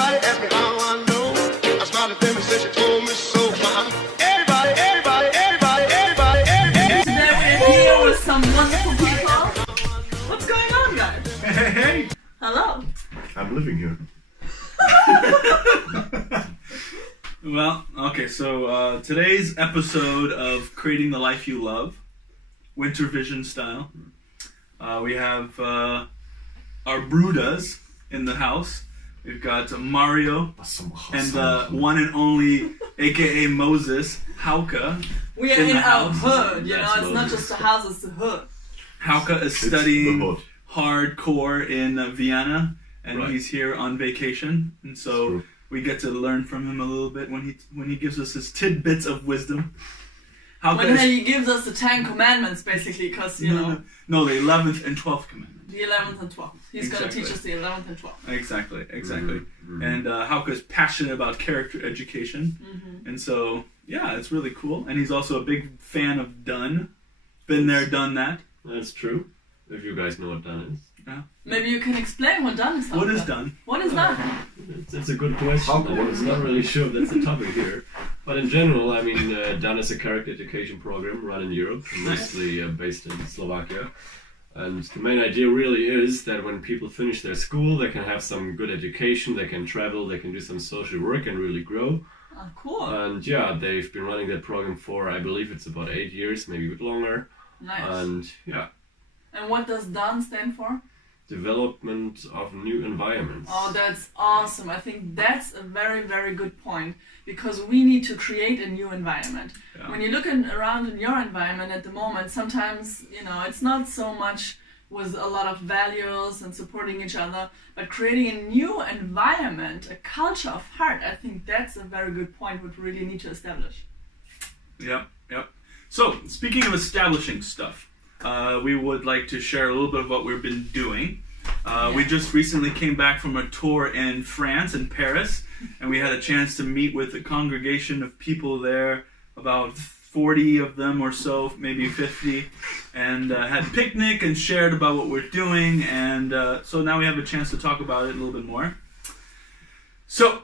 Everybody ask me how I know. I smiled at them and said she told me so. Everybody. Today we're here with some wonderful people. What's going on, guys? Hey! Hello. I'm living here. Well, okay, so today's episode of Creating the Life You Love, Winter Vision style, we have our Brudas in the house. We've got Mario and the one and only, aka Moses, Hauke. We are in our house. hood, you know, That's it's not just a house, it's a hood. Hauke is It's studying the hood. hardcore in Vienna, and Right. he's here on vacation, and so True. we get to learn from him a little bit when he gives us his tidbits of wisdom. Hauke When he gives us the 10 commandments, basically, because, you know, no, the 11th and 12th commandment. the 11th and 12th. He's going to Exactly. teach us the 11th and 12th. Exactly. Mhm. And Hauke is passionate about character education, and so yeah, it's really cool. And he's also a big fan of Done. Been there, done that. That's true. If you guys know what done Maybe you can explain what done is. What is Hauke. Done? What is that? is, it's a good question. How- I'm not really sure if that's the topic here. But in general, I mean, done is a character education program run in Europe, mostly based in Slovakia. And the main idea really is that when people finish their school, they can have some good education, they can travel, they can do some social work and really grow. Oh, cool. And yeah, they've been running that program for, I believe it's about 8 years, maybe a bit longer. Nice. And yeah, And what does done stand for? development of new environments. Oh, that's awesome. I think that's a very, very good point because we need to create a new environment. Yeah. When you're looking around in your environment at the moment, sometimes, you know, it's not so much with a lot of values and supporting each other, but creating a new environment, a culture of heart, I think that's a very good point we really need to establish. Yep. So, speaking of establishing stuff, we would like to share a little bit of what we've been doing. We just recently came back from a tour in France, in Paris, and we had a chance to meet with a congregation of people there, about 40 of them or so, maybe 50, and had picnic and shared about what we're doing, and so now we have a chance to talk about it a little bit more. So,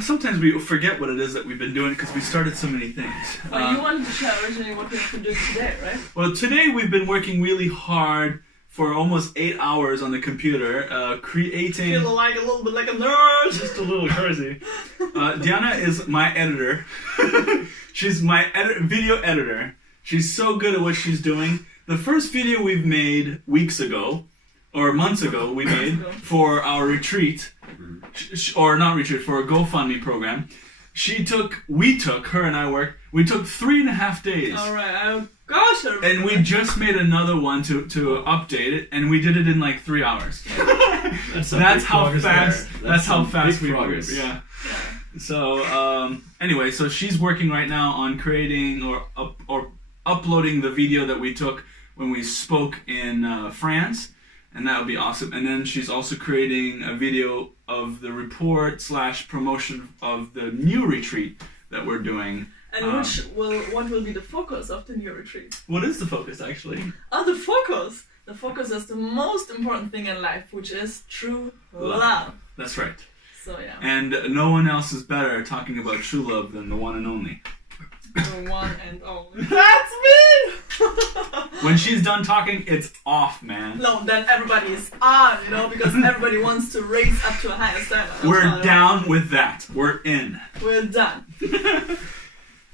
sometimes we forget what it is that we've been doing because we started so many things. Well, you wanted to share originally what we've been doing today, right? Well, today we've been working really hard for almost 8 hours on the computer, creating... Feel like a little bit like a nerd. Just a little crazy. Diana is my editor. She's my video editor. She's so good at what she's doing. The first video we've made weeks ago, or months ago, we made for our retreat, or not retreat, for a GoFundMe program. Her and I worked, we took 3.5 days. Alright, gosh. I And we just made another one to update it, and we did it in like 3 hours. That's how fast. That's how fast we progress. Yeah. So anyway, so she's working right now on creating or uploading the video that we took when we spoke in France, and that would be awesome. And then she's also creating a video of the report / promotion of the new retreat that we're doing. And what will be the focus of the new retreat? What is the focus actually? Oh, the focus! The focus is the most important thing in life, which is true love. That's right. So yeah, And no one else is better at talking about true love than the one and only. the one and only. That's me! When she's done talking, it's off, man. No, then everybody is on, you know, because everybody wants to raise up to a higher standard. We're down with that. We're in. We're done.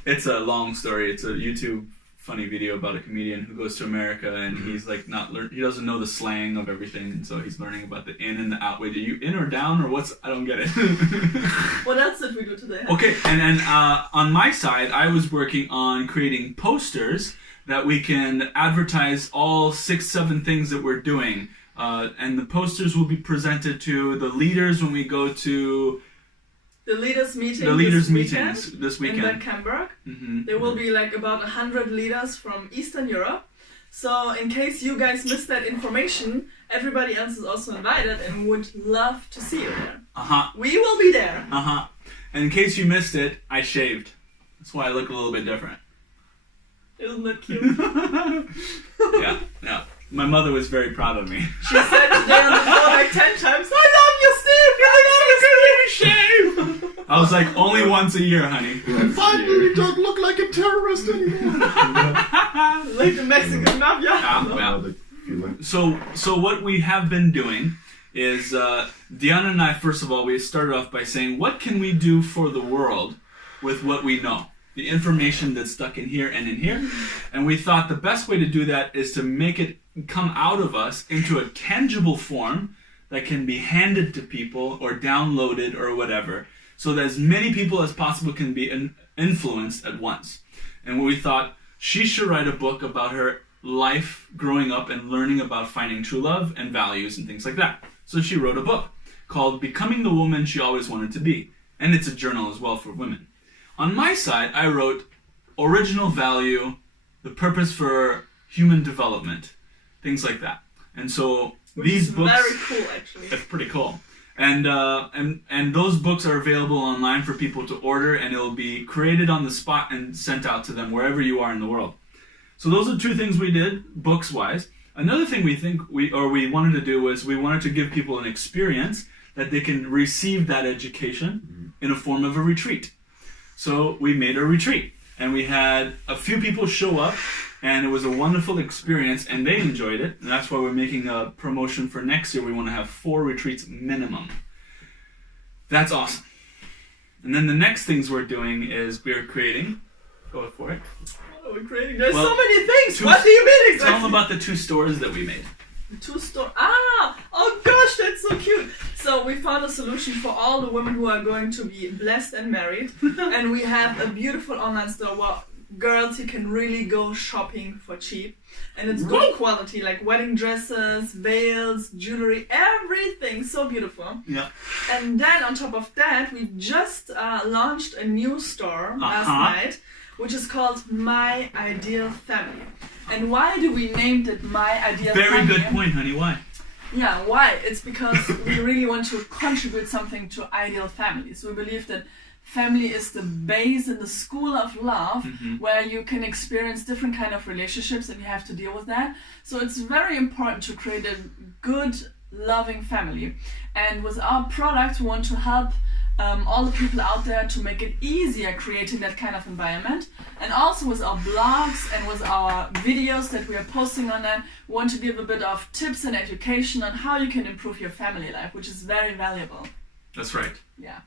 It's a long story. It's a YouTube funny video about a comedian who goes to America and he's like he doesn't know the slang of everything, and so he's learning about the in and the out. Wait, are you in or down or what's? I don't get it. What else did we do today? Okay, and then on my side, I was working on creating posters that we can advertise all 6-7 things that we're doing, and the posters will be presented to the leaders when we go to The leaders meeting. the leaders' this weekend meetings this in weekend. Bad Camberg. Mm-hmm. There will be like about 100 leaders from Eastern Europe. So in case you guys missed that information, everybody else is also invited and would love to see you there. We will be there. And in case you missed it, I shaved. That's why I look a little bit different. Isn't that cute? Yeah. My mother was very proud of me. She said today on the phone like 10 times, I love you, Steve! I love you, Steve! I was like, only once a year, honey. Finally, don't look like a terrorist anymore. Like the Mexican mafia. Yeah. The feeling. So what we have been doing is Diana and I, first of all, we started off by saying, what can we do for the world with what we know? The information that's stuck in here and in here. And we thought the best way to do that is to make it come out of us into a tangible form that can be handed to people or downloaded or whatever, so that as many people as possible can be influenced at once. And we thought she should write a book about her life growing up and learning about finding true love and values and things like that. So she wrote a book called Becoming the Woman She Always Wanted to Be. And it's a journal as well for women. On my side, I wrote Original Value, The Purpose for Human Development, things like that. And so these books... Very cool, actually. It's pretty cool. And those books are available online for people to order, and it'll be created on the spot and sent out to them wherever you are in the world. So those are two things we did, books-wise. Another thing we wanted to do was we wanted to give people an experience that they can receive that education in a form of a retreat. So we made a retreat, and we had a few people show up, and it was a wonderful experience, and they enjoyed it. And that's why we're making a promotion for next year. We want to have 4 retreats minimum. That's awesome. And then the next things we're doing is we're creating... Go for it. What are we creating? There's Well, so many things. two- What do you mean exactly? Tell them about the 2 stores that we made. 2 store. Oh gosh, that's so cute. So we found a solution for all the women who are going to be blessed and married, and we have a beautiful online store where girls, you can really go shopping for cheap, and it's good quality, like wedding dresses, veils, jewelry, everything so beautiful. Yeah. And then on top of that, we just launched a new store last night, which is called My Ideal Family. And why do we name it My Ideal Family? Very good point, honey. Why? Yeah, why? It's because we really want to contribute something to ideal families. We believe that family is the base and the school of love, where you can experience different kind of relationships and you have to deal with that. So it's very important to create a good, loving family. And with our product, we want to help all the people out there to make it easier creating that kind of environment. And also with our blogs and with our videos that we are posting on that, we want to give a bit of tips and education on how you can improve your family life, which is very valuable. That's right. Yeah,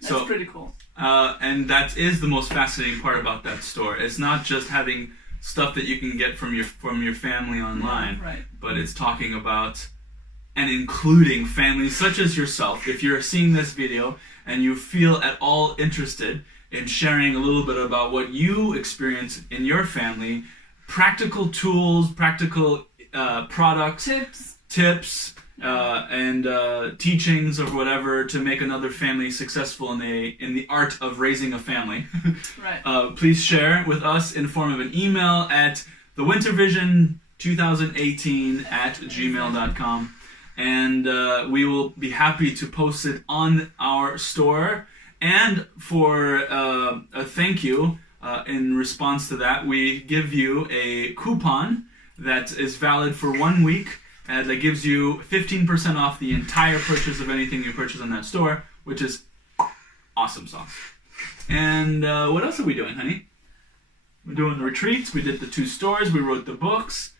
that's So- pretty cool. And that is the most fascinating part about that store. It's not just having stuff that you can get from your family online, Right. but it's talking about and including families such as yourself. If you're seeing this video and you feel at all interested in sharing a little bit about what you experience in your family, practical tools, practical products, tips, and teachings or whatever to make another family successful in the art of raising a family, Right. please share with us in the form of an email at thewintervision2018@gmail.com, and we will be happy to post it on our store. And for a thank you, in response to that, we give you a coupon that is valid for 1 week. That gives you 15% off the entire purchase of anything you purchase on that store, which is awesome sauce. And what else are we doing, honey? We're doing the retreats. We did the 2 stores. We wrote the books.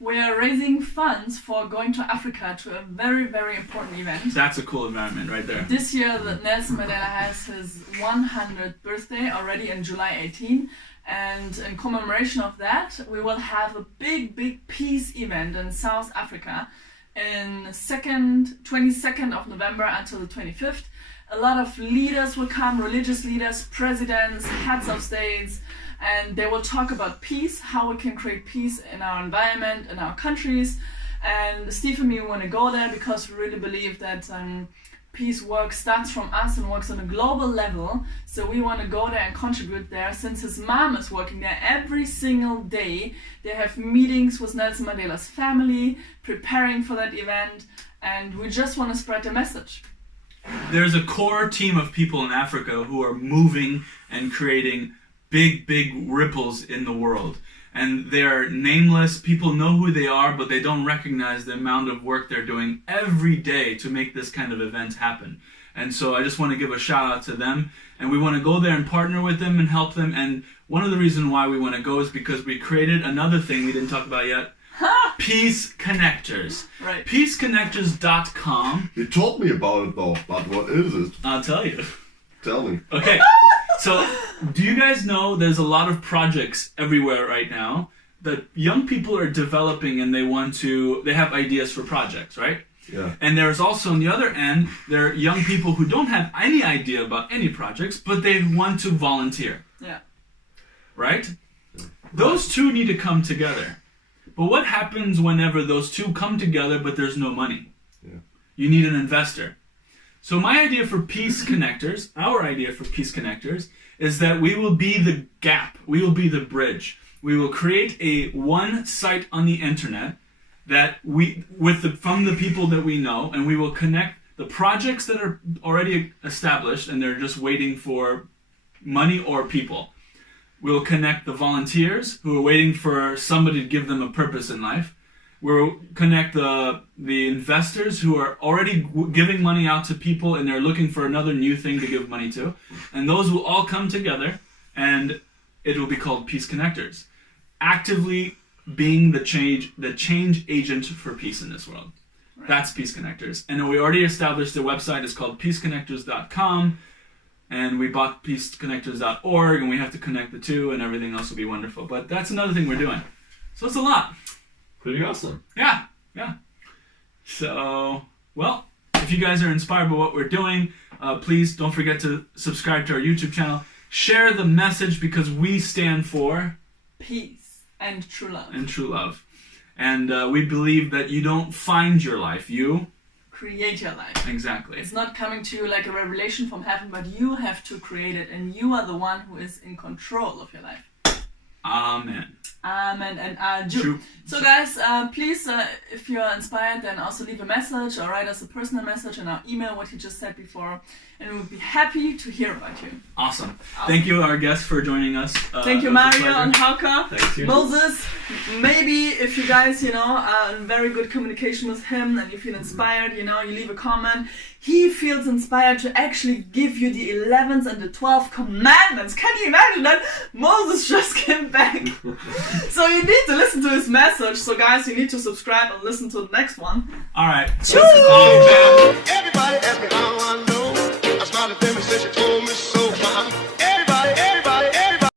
We are raising funds for going to Africa to a very, very important event. That's a cool environment right there. This year, Nelson Mandela has his 100th birthday already in July 18. And in commemoration of that, we will have a big, big peace event in South Africa in 22nd of November until the 25th. A lot of leaders will come, religious leaders, presidents, heads of states, and they will talk about peace, how we can create peace in our environment, in our countries. And Steve and me want to go there because we really believe that peace work starts from us and works on a global level. So we want to go there and contribute there. Since his mom is working there every single day, they have meetings with Nelson Mandela's family, preparing for that event, and we just want to spread the message. There's a core team of people in Africa who are moving and creating big, big ripples in the world. And they're nameless. People know who they are, but they don't recognize the amount of work they're doing every day to make this kind of event happen. And so I just want to give a shout out to them. And we want to go there and partner with them and help them. And one of the reasons why we want to go is because we created another thing we didn't talk about yet. Peace Connectors. Right. PeaceConnectors.com. You told me about it though, but what is it? I'll tell you. Tell me. Okay. So, do you guys know there's a lot of projects everywhere right now that young people are developing and they have ideas for projects, right? Yeah. And there's also on the other end, there are young people who don't have any idea about any projects, but they want to volunteer. Yeah. Right? Those two need to come together. But what happens whenever those two come together but there's no money? Yeah. You need an investor. So my idea for Peace Connectors, our idea for Peace Connectors, is that we will be the gap. We will be the bridge. We will create one site on the internet that from the people that we know, and we will connect the projects that are already established and they're just waiting for money or people. We'll connect the volunteers who are waiting for somebody to give them a purpose in life. We'll connect the investors who are already giving money out to people and they're looking for another new thing to give money to. And those will all come together and it will be called Peace Connectors. Actively being the change agent for peace in this world. Right. That's Peace Connectors. And we already established the website. It's called peaceconnectors.com. And we bought peaceconnectors.org, and we have to connect the two, and everything else will be wonderful. But that's another thing we're doing. So it's a lot. Pretty awesome. Yeah. So, well, if you guys are inspired by what we're doing, please don't forget to subscribe to our YouTube channel. Share the message because we stand for peace and true love. And we believe that you don't find your life. You create your life. Exactly. It's not coming to you like a revelation from heaven, but you have to create it, and you are the one who is in control of your life. Amen. Amen and Aju. So guys, please, if you're inspired, then also leave a message or write us a personal message in our email, what you just said before, and we would be happy to hear about you. Awesome. Thank you, our guest, for joining us. Thank you, Mario and Hauke. Thank you. Moses, maybe if you guys, are in very good communication with him and you feel inspired, you leave a comment. He feels inspired to actually give you the 11th and the 12th commandments. Can you imagine that? Moses just came back. So you need to listen to his message. So guys, you need to subscribe and listen to the next one. All right. Choo! Everybody ask me how I know. I smiled at them and said she told me so.